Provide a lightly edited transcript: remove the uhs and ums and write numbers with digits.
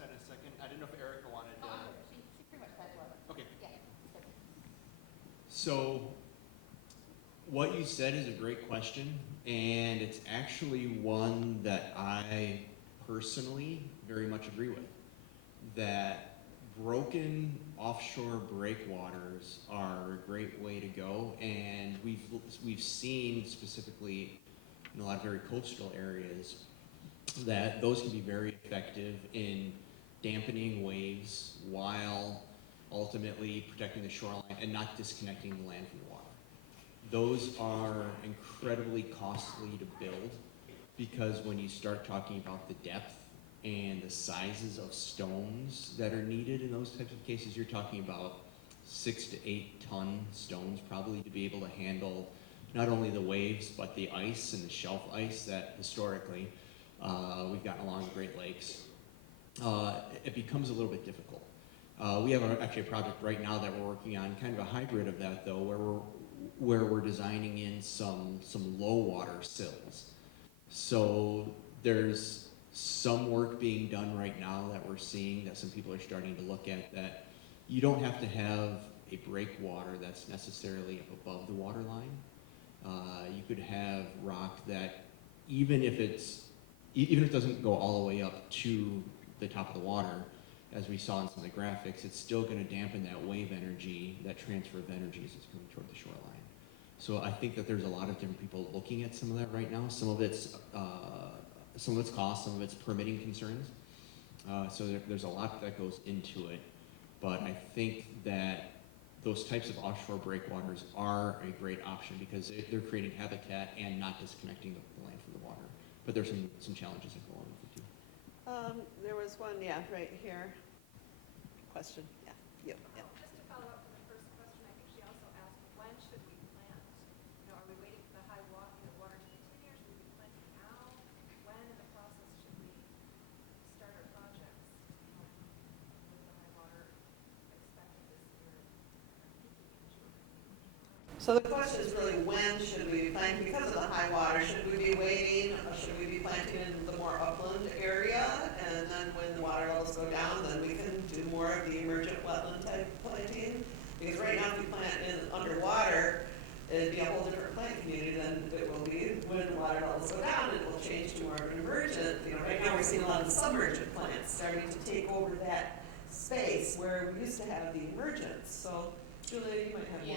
that in a second. I didn't know if Erica wanted to. She pretty much said what. Okay. Yeah. So what you said is a great question, and it's actually one that I personally very much agree with. That broken offshore breakwaters are a great way to go, and we've seen specifically in a lot of very coastal areas that those can be very effective in dampening waves while ultimately protecting the shoreline and not disconnecting the land from the water. Those are incredibly costly to build because when you start talking about the depth and the sizes of stones that are needed in those types of cases, you're talking about 6 to 8 ton stones probably to be able to handle not only the waves but the ice and the shelf ice that historically we've gotten along the Great Lakes. It becomes a little bit difficult. We have actually a project right now that we're working on, kind of a hybrid of that though, where we're designing in some low water sills. So there's some work being done right now that we're seeing that some people are starting to look at, that you don't have to have a breakwater that's necessarily up above the water line. You could have rock that even if it doesn't go all the way up to the top of the water, as we saw in some of the graphics, it's still going to dampen that wave energy, that transfer of energy as it's coming toward the shoreline. So I think that there's a lot of different people looking at some of that right now. Some of it's cost, some of it's permitting concerns. So there's a lot that goes into it. But I think that those types of offshore breakwaters are a great option because they're creating habitat and not disconnecting the land from the water. But there's some challenges that go along with it too. There was one, yeah, right here. Question, yeah. Yep. Just to follow up from the first question, I think she also asked, when should we plant? Are we waiting for the water to continue, or should we be planting now? When in the process should we start our projects with the high water expected this year? So the question is really, when should we be planting? Because of the high water, should we be waiting, or should we be planting in the more upland area? And then when the water levels go down, then we can do more of the emergent wetland type planting? Because right now, if we plant in underwater, it'd be a whole different plant community than it will be when the water levels go down. It will change to more of an emergent. Right now we're seeing a lot of the submergent plants starting to take over that space where we used to have the emergents. So Julia, you might have more.